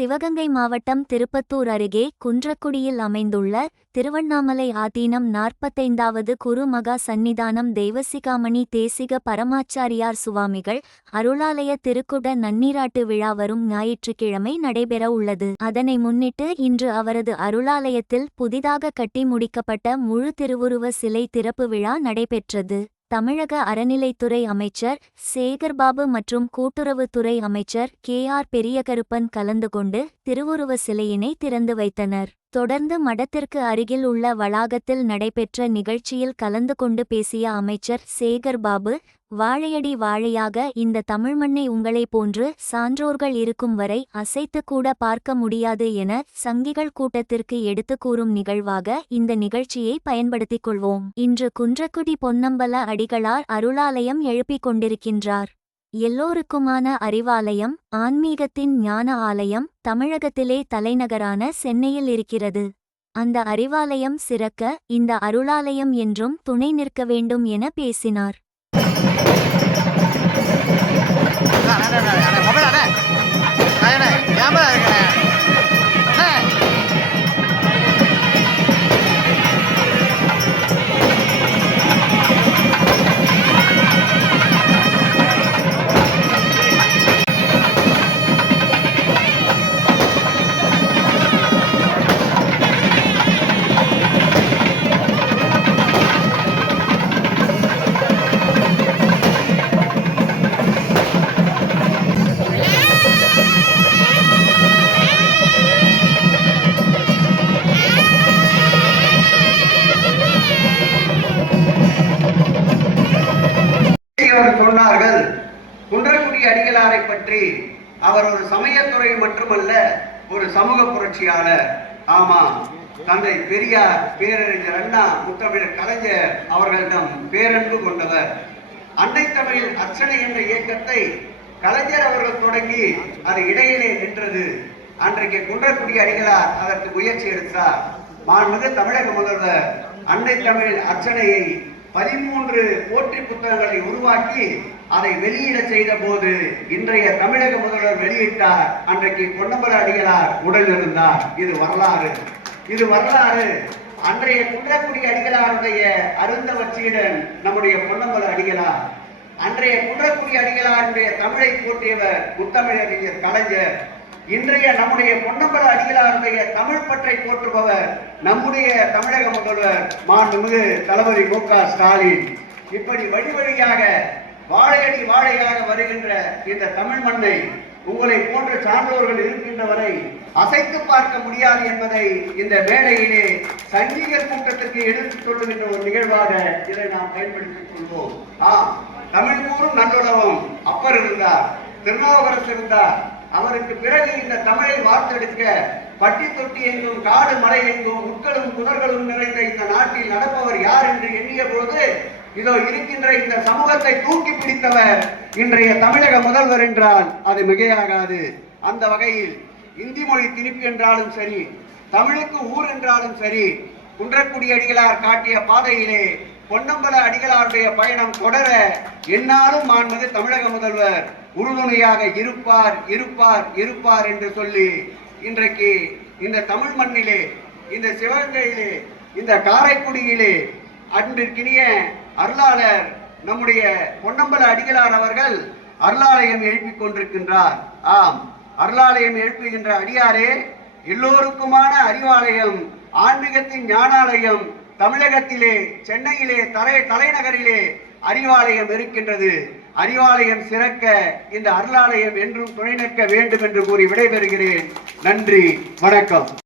சிவகங்கை மாவட்டம் திருப்பத்தூர் அருகே குன்றக்குடியில் அமைந்துள்ள திருவண்ணாமலை ஆதீனம் 45வது குருமகா சந்நிதானம் தெய்வசிகாமணி தேசிக பரமாச்சாரியார் சுவாமிகள் அருளாலய திருக்குட நன்னீராட்டு விழா வரும் ஞாயிற்றுக்கிழமை நடைபெற உள்ளது. அதனை முன்னிட்டு இன்று அவரது அருளாலயத்தில் புதிதாக கட்டி முடிக்கப்பட்ட முழு திருவுருவ சிலை திறப்பு விழா நடைபெற்றது. தமிழக அறநிலைத்துறை அமைச்சர் சேகர்பாபு மற்றும் கூட்டுறவுத்துறை அமைச்சர் KR பெரியகருப்பன் கலந்து கொண்டு திருவுருவ சிலையினை திறந்து வைத்தனர். தொடர்ந்து மடத்திற்கு அருகில் உள்ள வளாகத்தில் நடைபெற்ற நிகழ்ச்சியில் கலந்து கொண்டு பேசிய அமைச்சர் சேகர்பாபு, வாழையடி வாழையாக இந்த தமிழ்மண்ணை உங்களை போன்று சான்றோர்கள் இருக்கும் வரை அசைத்து கூட பார்க்க முடியாது என சங்கிகள் கூட்டத்திற்கு எடுத்து கூறும் நிகழ்வாக இந்த நிகழ்ச்சியை பயன்படுத்திக் கொள்வோம். இன்று குன்றக்குடி பொன்னம்பல அடிகளார் அருளாலயம் எழுப்பிக் கொண்டிருக்கின்றார். எல்லோருக்குமான அறிவாலயம், ஆன்மீகத்தின் ஞான ஆலயம் தமிழகத்திலே தலைநகரான சென்னையில் இருக்கிறது. அந்த அறிவாலயம் சிறக்க இந்த அருளாலயம் என்றும் துணை நிற்க வேண்டும் என பேசினார். சொன்னார்கள். குன்றக்குடி அடிகளாரை பற்றி அவர் ஒரு சமயத்துறை மட்டுமல்ல, ஒரு சமூக புரட்சியாளர். ஆமா, தந்தை பெரியார், பேரறிஞர் அண்ணா, முத்தமிழர் கலைஞர் அவர்களிடம் பேரன்பு கொண்டவர். அன்னை தமிழ் அர்ச்சனை என்ற இயக்கத்தை கலைஞர் அவர்கள் தொடங்கி அது இடையிலே நின்றது. அன்றைக்கு குன்றக்குடி அடிகளார் அதற்கு முயற்சி எடுத்தார். மாண்புமிகு தமிழக முதல்வர் அன்னை தமிழ் அர்ச்சனையை 13 போற்றி புத்தகங்களை உருவாக்கி அதை வெளியிட செய்த போது இன்றைய தமிழக முதல்வர் வெளியிட்டார். அன்றைக்கு பொன்னம்பல அடிகளார் உடல் இருந்தார். இது வரலாறு. அன்றைய குன்றக்குடி அடிகளாருடைய அருந்தவற்றியுடன் நம்முடைய பொன்னம்பல அடிகளார், அன்றைய குன்றக்குடி அடிகளாருடைய தமிழை போற்றியவர் முத்தமிழறிஞர் கலைஞர், இன்றைய நம்முடைய பொன்னம்பல அடிகளாருடைய தமிழ் பற்றை போற்றுபவர் நம்முடைய தமிழக முதல்வர் மாண்புமிகு தளபதி MK ஸ்டாலின். இப்படி வழி வழியாக வாழையடி வாழையாக வருகின்ற இந்த தமிழ் மண்ணை உங்களை போன்ற சான்றோர்கள் இருக்கின்ற வரை அசைத்து பார்க்க முடியாது என்பதை இந்த மேடையிலே சங்கிகள் கூட்டத்திற்கு எடுத்துச் சொல்லுகின்ற ஒரு நிகழ்வாக இதை நாம் பயன்படுத்திக் கொள்வோம். தமிழ் கூறும் நல்லுறவும் அப்பர் இருந்தார், திருநாவுக்கரசர் இருந்தார். அவருக்கு பிறகு இந்த தமிழை வார்த்தெடுக்க பட்டி தொட்டி எங்கும் காடு மலை எங்கும் முட்களும் புதர்களும் நிறைந்த இந்த நாட்டில் நடப்பவர் யார் என்று எண்ணிய போது இதோ இருக்கின்ற இந்த சமூகத்தை தூக்கி பிடித்தவர் இன்றைய தமிழக முதல்வர் என்றால் அது மிகையாகாது. அந்த வகையில் இந்தி மொழி திணிப்பு என்றாலும் சரி, தமிழுக்கு ஊர் என்றாலும் சரி, குன்றக்குடி அடிகளார் காட்டிய பாதையிலே பொன்னம்பல அடிகளாருடைய பயணம் தொடர என்னாலும் மாண்புமிகு தமிழக முதல்வர் உறுதுணையாக இருப்பார் இருப்பார் இருப்பார் என்று சொல்லி இன்றைக்கு இந்த தமிழ் மண்ணிலே, இந்த சிவகங்கையிலே, இந்த காரைக்குடியிலே அன்பிற்கினிய அருளாளர் நம்முடைய பொன்னம்பல அடிகளார் அவர்கள் அருளாலயம் எழுப்பிக் கொண்டிருக்கின்றார். ஆம், அருளாலயம் எழுப்புகின்ற அடியாரே, எல்லோருக்குமான அறிவாலயம், ஆன்மீகத்தின் ஞானாலயம் தமிழகத்திலே, சென்னையிலே, தலைநகரிலே அறிவாலயம் இருக்கின்றது. அறிவாலயம் சிறக்க இந்த அருளாலயம் என்றும் துணை நிற்க வேண்டும் என்று கூறி விடைபெறுகிறேன். நன்றி, வணக்கம்.